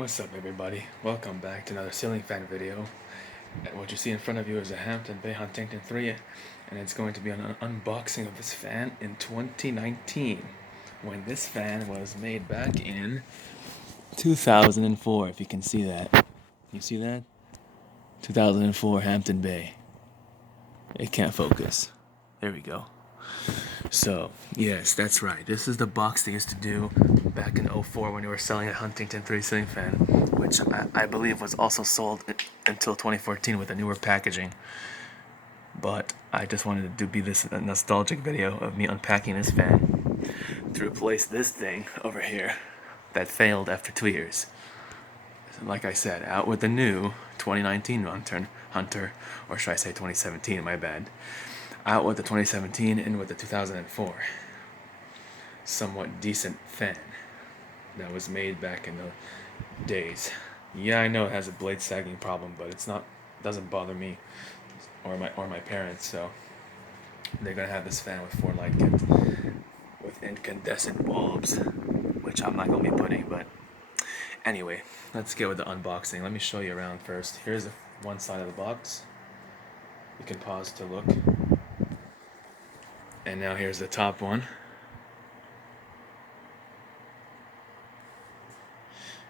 What's up, everybody? Welcome back to another ceiling fan video. And what you see in front of you is a Hampton Bay Huntington 3, and it's going to be an unboxing of this fan in 2019, when this fan was made back in 2004, if you can see that. You see that? 2004 Hampton Bay. It can't focus. There we go. So, yes, that's right. This is the box they used to do back in 04 when they were selling a Huntington 3 ceiling fan, which I believe was also sold until 2014 with a newer packaging. But I just wanted to be this nostalgic video of me unpacking this fan to replace this thing over here that failed after 2 years. Like I said, out with the new 2019 Hunter, or should I say 2017, my bad. Out with the 2017 and with the 2004. Somewhat decent fan that was made back in the days. Yeah, I know it has a blade sagging problem, but doesn't bother me or my parents, so they're gonna have this fan with 4 light kits with incandescent bulbs, which I'm not gonna be putting, but anyway, let's get with the unboxing. Let me show you around first. Here's the one side of the box. You can pause to look. And now here's the top one.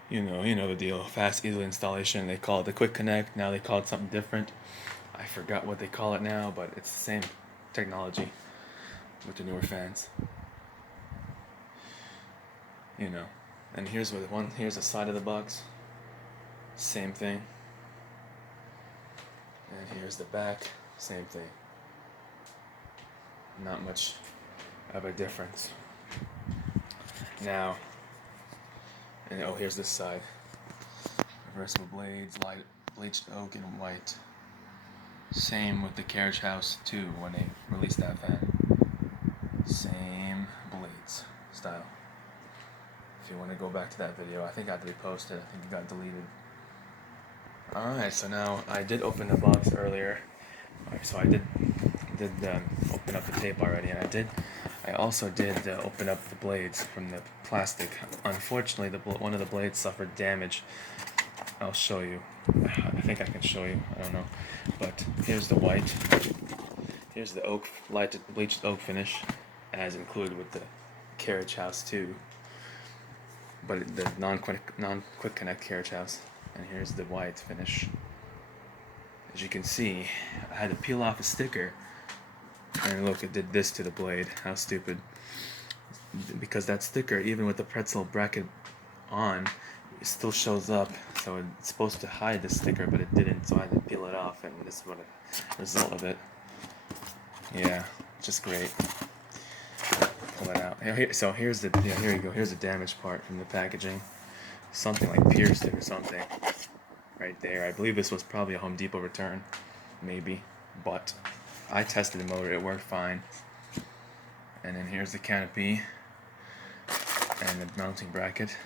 You know the deal. Fast, easy installation. They call it the Quick Connect. Now they call it something different. I forgot what they call it now, but it's the same technology with the newer fans. And here's the side of the box. Same thing. And here's the back. Same thing. Not much of a difference. Now, and here's this side. Reversible blades, light bleached oak and white. Same with the Carriage House 2 when they released that fan. Same blades style. If you want to go back to that video, I think I had to repost it. I think it got deleted. Alright, so now I did open the box earlier. Alright, so I did open up the tape already, and I also did open up the blades from the plastic. Unfortunately, one of the blades suffered damage. I'll show you. I think I can show you. I don't know. But here's the white. Here's the oak, lighted bleached oak finish, as included with the Carriage House 2. But the non-quick connect Carriage House. And here's the white finish. As you can see, I had to peel off a sticker. And look, it did this to the blade. How stupid. Because that sticker, even with the pretzel bracket on, it still shows up. So it's supposed to hide the sticker, but it didn't. So I had to peel it off, and this is what a result of it. Yeah, just great. Pull it out. So here's the here you go. Here's the damaged part from the packaging. Something like pierced it or something. Right there. I believe this was probably a Home Depot return, maybe. But I tested the motor, it worked fine. And then here's the canopy, and the mounting bracket,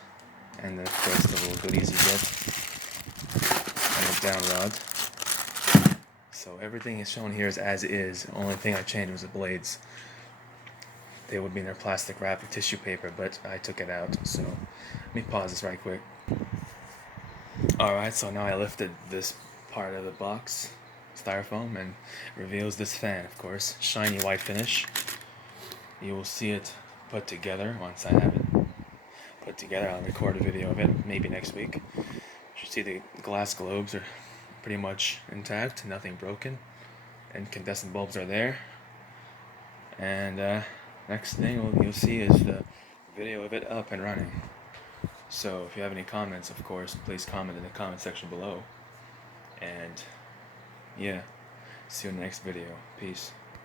and then of course the little goodies you get, and the down rod. So everything is shown here as is. The only thing I changed was the blades. They would be in their plastic wrap or tissue paper, but I took it out. So let me pause this right quick. Alright, so now I lifted this part of the box, styrofoam, and reveals this fan, of course. Shiny white finish. You will see it put together once I have it put together. I'll record a video of it maybe next week. You should see the glass globes are pretty much intact, nothing broken. Incandescent bulbs are there. And next thing you'll see is the video of it up and running. So if you have any comments, of course, please comment in the comment section below. And yeah, see you in the next video. Peace.